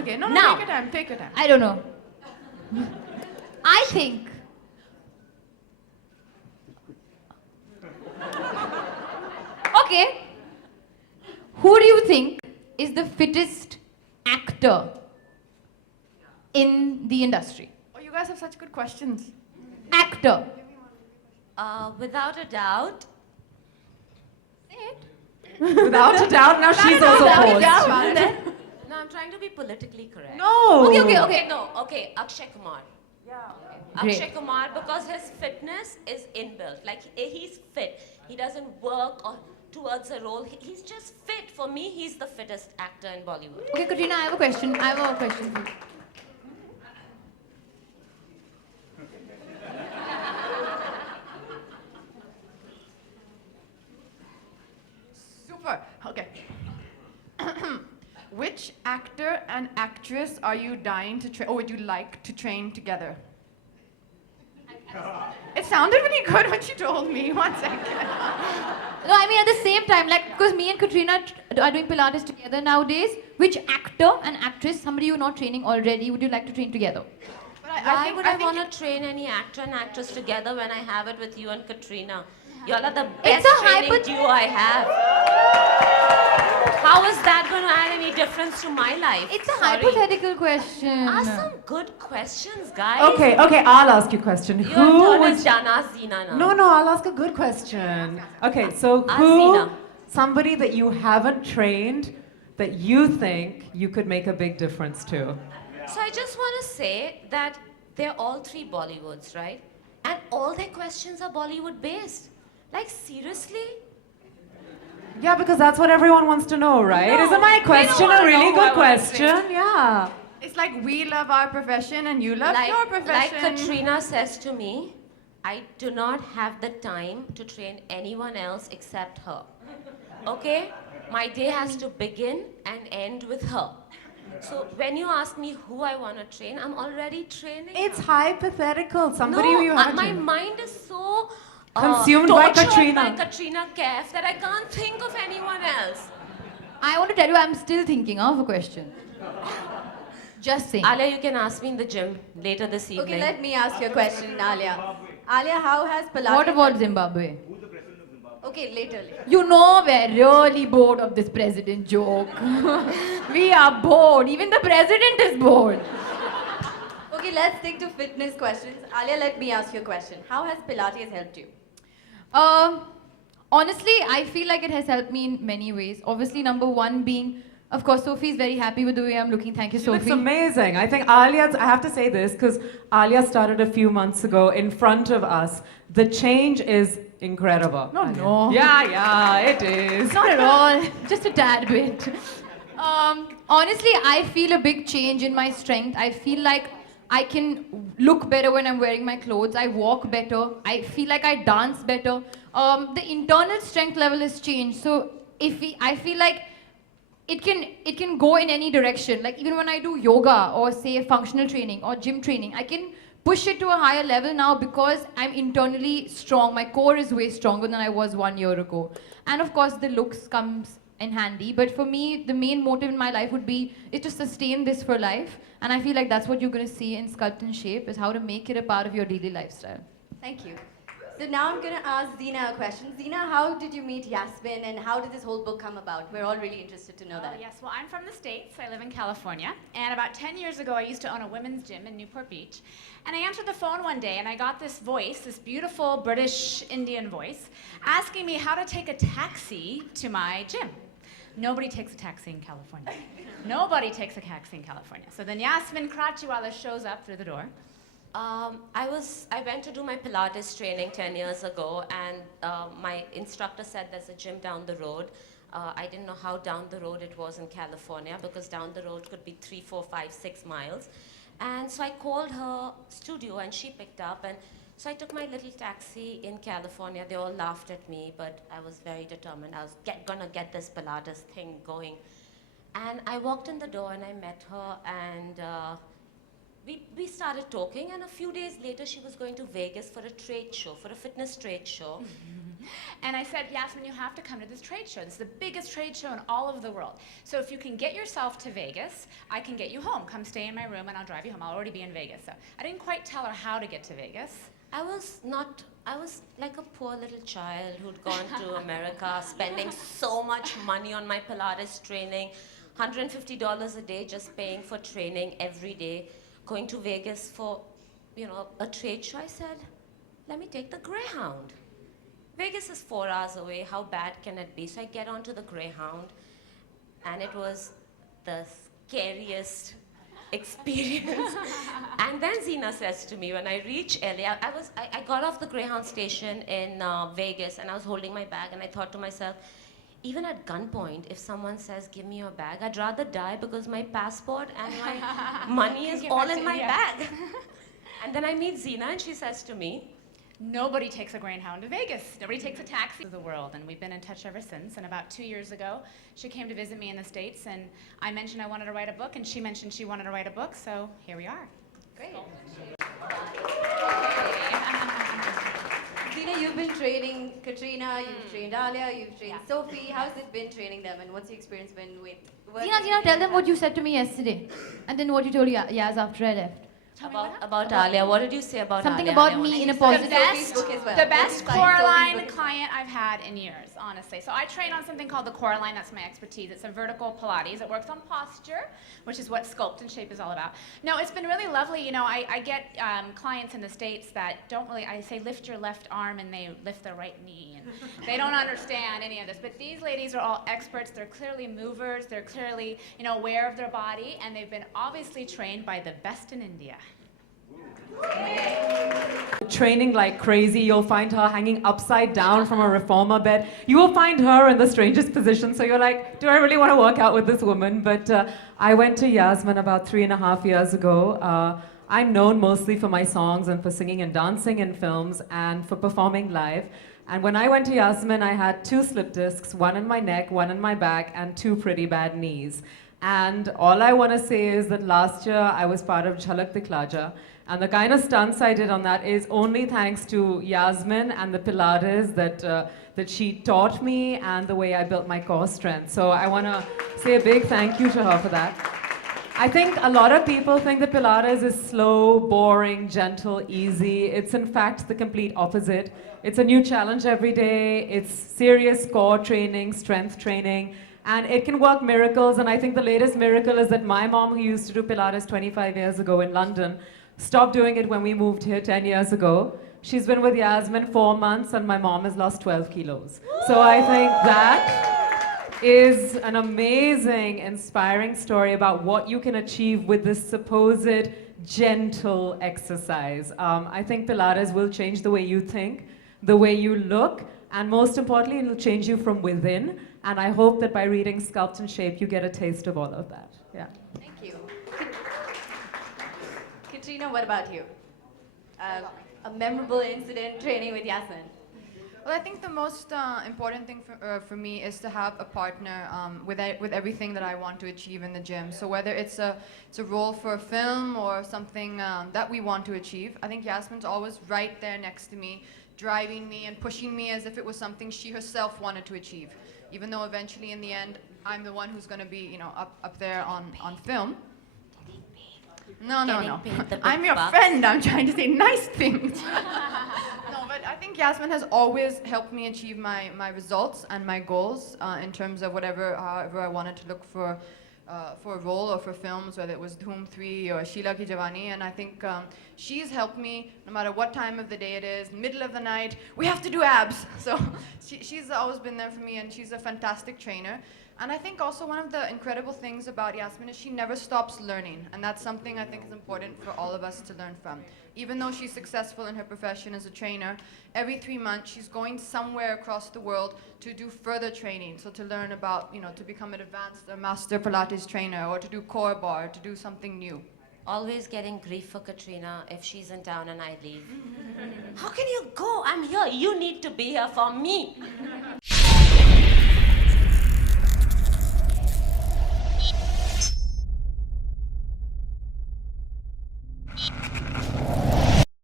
okay. No, Now. take your time, take your time. I don't know. I think. Okay. Who do you think is the fittest actor in the industry? Oh, you guys have such good questions. Actor. Without a doubt, Without a doubt, now she's also paused. no, I'm trying to be politically correct. No. Okay, Akshay Kumar. Great. Akshay Kumar, because his fitness is inbuilt. Like, he's fit. He doesn't work towards a role. He's just fit. For me, he's the fittest actor in Bollywood. Okay, Katrina, I have a question. I have a question for you. Super. Okay. Which actor and actress are you dying to train, or would you like to train together? It sounded really good when she told me. 1 second. No, I mean at the same time, like, because me and Katrina are doing Pilates together nowadays. Which actor and actress, somebody you're not training already, would you like to train together? But Why would I think want to train any actor and actress together when I have it with you and Katrina? Y'all are the It's best a training duo I have. How is that going to add any difference to my life? It's a Sorry. hypothetical question. Ask some good questions, guys. Okay, I'll ask you a question. Your Who turn would... is done. Ask Zina now. No, I'll ask a good question. Okay, so Ask who, Zina. somebody that you haven't trained that you think you could make a big difference to? So I just want to say that they're all three Bollywoods, right? And all their questions are Bollywood based. Like, seriously? Yeah, because that's what everyone wants to know, right? No, Isn't my they don't question wanna a really know who I good wanna question? Yeah. it's like we love our profession and you love your profession. Like Katrina says to me, I do not have the time to train anyone else except her. Okay? My day has to begin and end with her. So when you ask me who I want to train, I'm already training. It's hypothetical. Somebody no, who you haven't my trained. mind is so Consumed by tortured Katrina. by Katrina Kaif that I can't think of anyone else. I want to tell you, I'm still thinking of a question. Just saying. Alia, you can ask me in the gym later this evening. Okay, let me ask you a question, Alia. Alia, how has Pilates... What about Zimbabwe? Okay, later. You know we're really bored of this president joke. We are bored. Even the president is bored. Okay, let's stick to fitness questions. Alia, let me ask you a question. How has Pilates helped you? Honestly, I feel like it has helped me in many ways. Obviously, number one being, of course, Sophie's very happy with the way I'm looking. Thank you, She looks Sophie. amazing. I think Alia's, I have to say this, because Alia started a few months ago in front of us. The change is incredible. No, Alia. no. Yeah, it is. Not at all. Just a tad bit. Honestly, I feel a big change in my strength. I feel like I can look better when I'm wearing my clothes. I walk better. I feel like I dance better. The internal strength level has changed. So I feel like it can go in any direction. Like even when I do yoga or say functional training or gym training, I can push it to a higher level now because I'm internally strong. My core is way stronger than I was 1 year ago. And of course, the looks comes in handy. But for me, the main motive in my life would be is to sustain this for life. And I feel like that's what you're going to see in Sculpt and Shape, is how to make it a part of your daily lifestyle. Thank you. So now I'm going to ask Zina a question. Zina, how did you meet Yasmin and how did this whole book come about? We're all really interested to know that. Yes, well, I'm from the States. I live in California. And about 10 years ago, I used to own a women's gym in Newport Beach. And I answered the phone one day, and I got this voice, this beautiful British Indian voice, asking me how to take a taxi to my gym. Nobody takes a taxi in California. Nobody takes a taxi in California. So then Yasmin Kratchiwala shows up through the door. I went to do my Pilates training 10 years ago, and my instructor said there's a gym down the road. I didn't know how down the road it was in California, because down the road could be 3, 4, 5, 6 miles. And so I called her studio, and she picked up, and so I took my little taxi in California. They all laughed at me, but I was very determined. I was gonna get this Pilates thing going. And I walked in the door, and I met her, and we started talking, and a few days later she was going to Vegas for a trade show, for a fitness trade show. And I said, Yasmin, you have to come to this trade show. This is the biggest trade show in all of the world. So if you can get yourself to Vegas, I can get you home. Come stay in my room and I'll drive you home. I'll already be in Vegas. So I didn't quite tell her how to get to Vegas. I was like a poor little child who'd gone to America, spending so much money on my Pilates training, $150 a day just paying for training every day, going to Vegas for, a trade show. I said, let me take the Greyhound. Vegas is 4 hours away. How bad can it be? So I get onto the Greyhound, and it was the scariest experience. And then Zina says to me, when I reach Alia, I got off the Greyhound station in Vegas, and I was holding my bag, and I thought to myself, even at gunpoint, if someone says, give me your bag, I'd rather die because my passport and my money is all in my bag. And then I meet Zina, and she says to me, nobody takes a Greyhound to Vegas. Nobody takes a taxi to the world, and we've been in touch ever since. And about 2 years ago, she came to visit me in the States, and I mentioned I wanted to write a book, and she mentioned she wanted to write a book, so here we are. Great. Zina, you've been training Katrina, you've trained Alia, you've trained Sophie. How's it been training them, and what's the experience been with? Zina, tell them what you said to me yesterday, and then what you told Yaz after I left. About Alia. What did you say about something Alia? about me in a positive The best Coraline client I've had in years, honestly. So I train on something called the Coraline. That's my expertise. It's a vertical Pilates. It works on posture, which is what Sculpt and Shape is all about. No, it's been really lovely. I get clients in the States that don't really, I say lift your left arm and they lift their right knee. And they don't understand any of this. But these ladies are all experts. They're clearly movers. They're clearly, aware of their body. And they've been obviously trained by the best in India. Training like crazy. You'll find her hanging upside down from a reformer bed. You will find her in the strangest position. So you're like, do I really want to work out with this woman? But I went to Yasmin about 3.5 years ago. I'm known mostly for my songs and for singing and dancing in films and for performing live. And when I went to Yasmin, I had 2 slip discs, one in my neck, one in my back, and 2 pretty bad knees. And all I want to say is that last year I was part of Jhalak Dikhlaja. And the kind of stunts I did on that is only thanks to Yasmin and the Pilates that she taught me and the way I built my core strength. So I want to say a big thank you to her for that. I think a lot of people think that Pilates is slow, boring, gentle, easy. It's in fact the complete opposite. It's a new challenge every day. It's serious core training, strength training. And it can work miracles. And I think the latest miracle is that my mom, who used to do Pilates 25 years ago in London, stopped doing it when we moved here 10 years ago. She's been with Yasmin 4 months, and my mom has lost 12 kilos. So I think that is an amazing, inspiring story about what you can achieve with this supposed gentle exercise. I think Pilates will change the way you think, the way you look, and most importantly, it'll change you from within. And I hope that by reading Sculpt and Shape, you get a taste of all of that. Yeah. Thank you. Katrina, what about you? A memorable incident training with Yasmin. Well, I think the most important thing for me is to have a partner with everything that I want to achieve in the gym. So whether it's a role for a film or something that we want to achieve, I think Yasmin's always right there next to me, driving me and pushing me as if it was something she herself wanted to achieve. Even though eventually in the end, I'm the one who's going to be, up there on film. No. I'm your friend. I'm trying to say nice things. No, but I think Yasmin has always helped me achieve my results and my goals in terms of however I wanted to look for a role or for films, whether it was Dhoom 3 or Sheila Ki Jawani. And I think she's helped me no matter what time of the day it is, middle of the night, we have to do abs. So she's always been there for me, and she's a fantastic trainer. And I think also one of the incredible things about Yasmin is she never stops learning. And that's something I think is important for all of us to learn from. Even though she's successful in her profession as a trainer, every 3 months she's going somewhere across the world to do further training. So to learn about, to become an advanced or master Pilates trainer, or to do core bar, to do something new. Always getting grief for Katrina if she's in town and I leave. How can you go? I'm here. You need to be here for me.